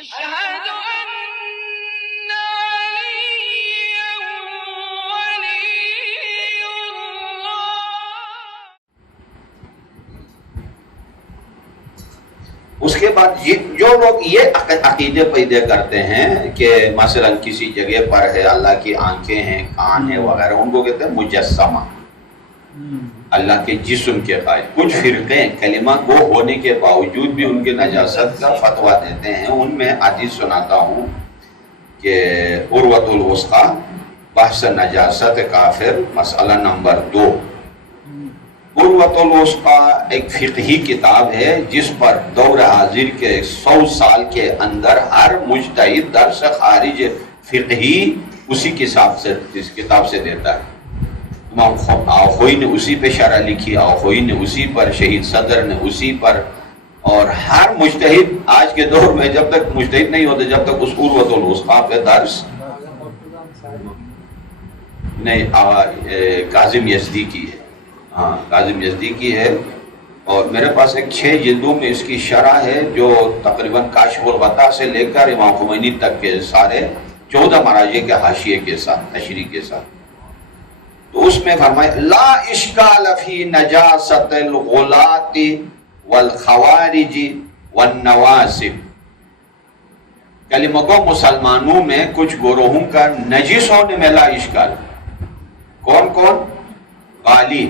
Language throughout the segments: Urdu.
أشهد أن عليا ولي الله. اس کے بعد جو لوگ یہ عقیدے پیدا کرتے ہیں کہ مثلا کسی جگہ پر ہے اللہ کی آنکھیں ہیں کان ہیں وغیرہ، ان کو کہتے ہیں مجسمہ، اللہ کے جسم کے قائل. کچھ فرقے کلمہ گو ہونے کے باوجود بھی ان کے نجاست کا فتویٰ دیتے ہیں. ان میں حدیث سناتا ہوں کہ عروۃ الوثقی بحث نجاست کافر مسئلہ نمبر 2. عروۃ الوثقی ایک فقہی کتاب ہے جس پر دور حاضر کے 100 سال کے اندر ہر مجتہد درس خارج فقہی اسی کتاب سے دیتا ہے. امام آخوئی نے اسی پہ شرح لکھی، آخوئی نے اسی پر، شہید صدر نے اسی پر، اور ہر مجتہد آج کے دور میں جب تک مجتہد نہیں ہوتے جب تک اس عروۃ الوثقی پہ درس نہیں. کاظم یزدی کی ہے، ہاں کاظم یزدی کی ہے، اور میرے پاس ایک 6 جلدوں میں اس کی شرح ہے جو تقریباً کاشف الغطا سے لے کر امام خمینی تک کے سارے 14 مراجع کے حاشیے کے ساتھ تشریح کے ساتھ. تو اس میں فرمایا لا اشکال فی نجاست الغلاۃ والخوارج والنواسب. کلمہ گو مسلمانوں میں کچھ گروہوں کا نجس ہونے میں لا اشکال. کون کون؟ غالی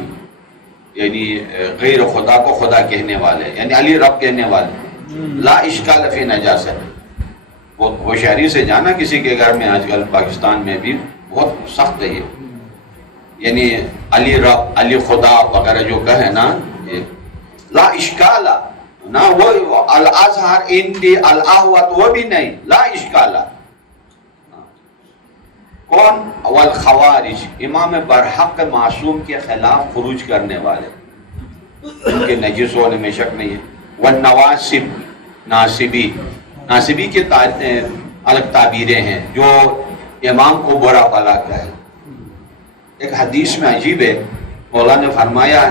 یعنی غیر خدا کو خدا کہنے والے، یعنی علی رب کہنے والے. لا اشکال فی نجاست. وہ شہری سے جانا کسی کے گھر میں آج کل پاکستان میں بھی بہت سخت ہے یہ، یعنی علی رب علی خدا وغیرہ جو کہے نا، لا اشکال نہ وہ الازہر اندی الاحوت وہ بھی نہیں، لا اشکال. کون؟ والخوارج امام برحق معصوم کے خلاف خروج کرنے والے، ان کے نجس ہونے میں شک نہیں ہے. والنواسب ناصبی کے الگ تعبیریں ہیں جو امام کو برا بھلا کہے. ایک حدیث میں عجیب ہے، مولانا نے فرمایا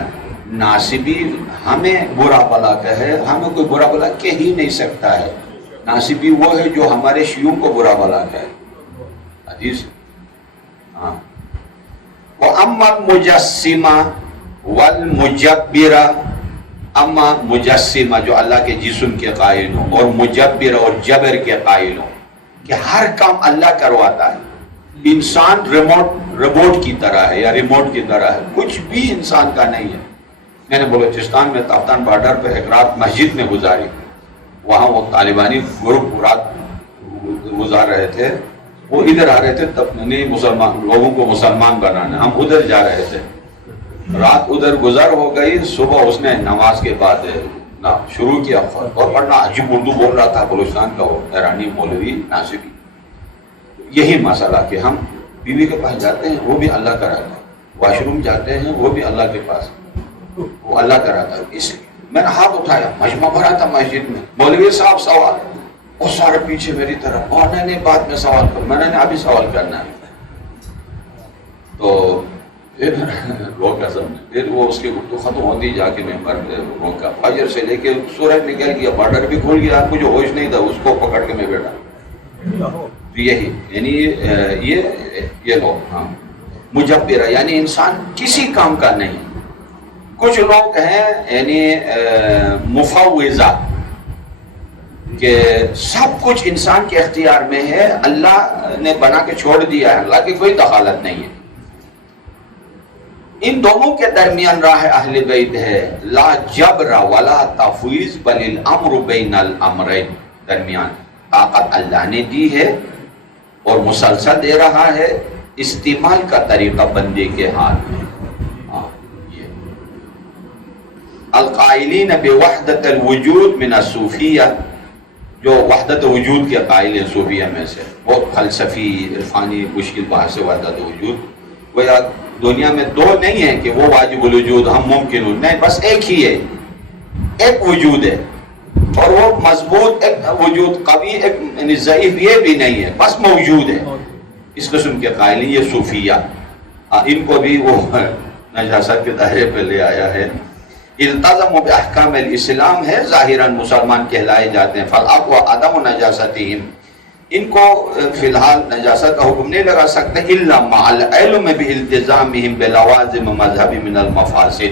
ناصبی ہمیں برا بھلا کہے، ہمیں کوئی برا بھلا کہہ ہی نہیں سکتا ہے. ناصبی وہ ہے جو ہمارے شیعوں کو برا بھلا کہے. حدیث ہاں. وَأَمَّا الْمُجَسِّمَ وَالْمُجَبِّرَ. اما مجسمہ جو اللہ کے جسم کے قائل ہوں، اور مجبر اور جبر کے قائل ہوں کہ ہر کام اللہ کرواتا ہے. انسان ریموٹ کی طرح ہے یا ریموٹ کی طرح ہے، کچھ بھی انسان کا نہیں ہے. میں نے بلوچستان میں تافتان بارڈر پہ ایک رات مسجد میں گزاری. وہاں وہ طالبانی گروپ رات گزار رہے تھے، وہ ادھر آ رہے تھے تب نہیں مسلمان لوگوں کو مسلمان بنانا، ہم ادھر جا رہے تھے. رات ادھر گزر ہو گئی، صبح اس نے نماز کے بعد شروع کیا اور پڑھنا. عجیب اردو بول رہا تھا بلوچستان کا وہ ایرانی مولوی ناصبی. یہی مسئلہ کہ ہم بیوی کے پاس جاتے ہیں وہ بھی اللہ کراتا ہے، واش روم جاتے ہیں وہ بھی اللہ کے پاس وہ اللہ کراتا ہے. اس لیے میں نے ہاتھ اٹھایا، مجمع بھرا تھا مسجد میں. مولوی صاحب سوال، اور سارے پیچھے میری طرف، اور نہیں بعد میں سوال کروں. میں نے ابھی سوال کرنا ہے. تو پھر روکا سب نے، پھر وہ اس کی گفتگو ختم ہوتی جا کے ممبر پہ روکا. فجر سے لے کے سورج نکل گیا، بارڈر بھی کھول گیا، مجھے ہوش نہیں تھا، اس کو پکڑ کے میں بیٹھا. یہی یعنی یہ لوگ ہاں مجبرہ یعنی انسان کسی کام کا نہیں. کچھ لوگ ہیں یعنی مفوضہ کہ سب کچھ انسان کے اختیار میں ہے، اللہ نے بنا کے چھوڑ دیا ہے، اللہ کی کوئی دخالت نہیں ہے. ان دونوں کے درمیان راہ اہل بیت ہے، لا جبر ولا تفویض بل الامر بین الامرین. درمیان طاقت اللہ نے دی ہے اور مسلسل دے رہا ہے، استعمال کا طریقہ بندے کے ہاتھ میں. القائلین بوحدت الوجود من الصوفیہ، جو وحدت وجود کے قائل ہیں صوفیہ میں سے، بہت فلسفی عرفانی مشکل بحث ہے وحدت وجود. گویا دنیا میں دو نہیں ہیں کہ وہ واجب الوجود ہم ممکن نہیں، بس ایک ہی ہے، ایک وجود ہے، اور وہ مضبوط ایک وجود، قوی ایک یعنی ضعیف یہ بھی نہیں ہے، بس موجود ہے. اس قسم کے قائل ہیں یہ صوفیہ. ان کو بھی وہ نجاست کے دائرے پہ لے آیا ہے. التزموا باحکام الاسلام ہے، ظاہراً مسلمان کہلائے جاتے ہیں، فالعفو عدم نجاستہم، ان کو فی الحال نجاست کا حکم نہیں لگا سکتے، الا مع العلم بالتزامہم بلوازم مذہب من المفاسد،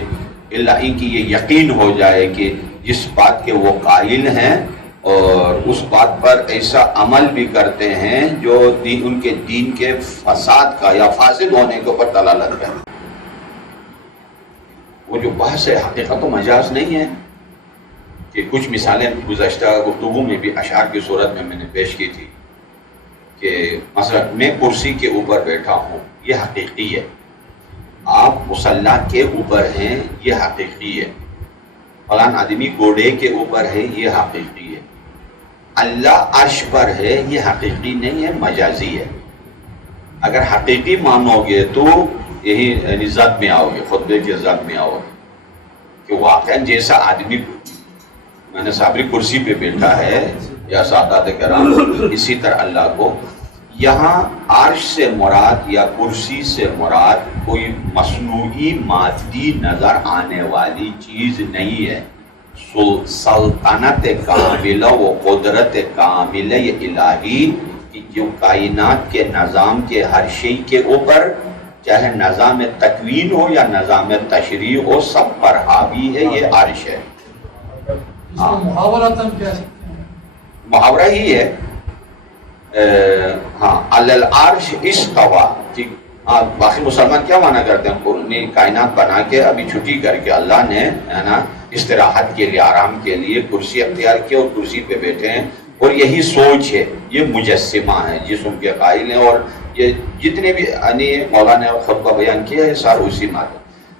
الا ان کی یہ یقین ہو جائے کہ جس بات کے وہ قائل ہیں اور اس بات پر ایسا عمل بھی کرتے ہیں جو ان کے دین کے فساد کا یا فاسد ہونے کے اوپر دلالت کرے۔ وہ جو بحث ہے حقیقت و مجاز نہیں ہے، کہ کچھ مثالیں گزشتہ گفتگو میں بھی اشعار کی صورت میں نے پیش کی تھی کہ مثلا میں کرسی کے اوپر بیٹھا ہوں، یہ حقیقی ہے، آپ مصلی کے اوپر ہیں، یہ حقیقی ہے، فلان آدمی گھوڑے کے اوپر ہے، یہ حقیقی ہے، اللہ عرش پر ہے، یہ حقیقی نہیں ہے، مجازی ہے۔ اگر حقیقی مانو گے تو یہی یعنی ذات میں آؤ گے، خطبے کے ذات میں آؤ گے کہ واقعا جیسا آدمی میں نے صابری کرسی پہ بیٹھا ہے یا سادات کرام، اسی طرح اللہ کو یہاں عرش سے مراد یا کرسی سے مراد کوئی مصنوعی مادی نظر آنے والی چیز نہیں ہے، سلطنت کاملہ و قدرت کاملہ الہی کی جو کائنات کے نظام کے ہر شے کے اوپر، چاہے نظام تکوین ہو یا نظام تشریع ہو، سب پر حاوی ہے، یہ عرش ہے۔ محاورہ ہی ہے، ہاں علی العرش استویٰ، ٹھیک۔ باقی مسلمان کیا مانا کرتے ہیں؟ کائنات بنا کے ابھی چھٹی کر کے اللہ نے ہے نا استراحت کے لیے، آرام کے لیے کرسی اختیار کی اور کرسی پہ بیٹھے ہیں، اور یہی سوچ ہے، یہ مجسمہ ہے جسم کے قائل ہیں، اور یہ جتنے بھی مولانا نے خطبہ بیان کیا ہے سارے اسی معنی۔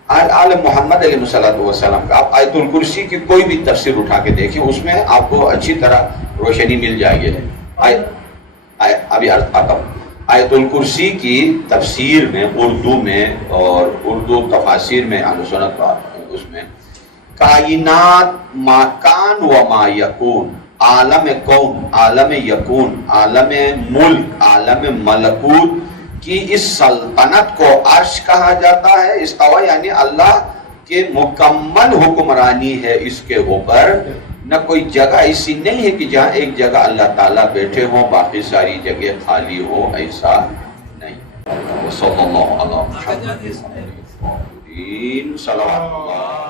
آل محمد علیہ السلام کا آپ آیت الکرسی کی کوئی بھی تفسیر اٹھا کے دیکھیں، اس میں آپ کو اچھی طرح روشنی مل جائے گی۔ ابھی آتا ہوں، آیت الکرسی کی تفسیر میں اردو میں اور اردو تفاسیر میں اہل سنت اس میں کائنات ما کان و ما یکون، عالم کون، عالم یکون، عالم ملک، عالم ملکوت کی اس سلطنت کو عرش کہا جاتا ہے۔ استوا یعنی اللہ کے مکمل حکمرانی ہے اس کے اوپر، نہ کوئی جگہ ایسی نہیں ہے کہ جہاں ایک جگہ اللہ تعالیٰ بیٹھے ہوں باقی ساری جگہ خالی ہو، ایسا نہیں۔ صلی اللہ علیہ وسلم، صلوات اللہ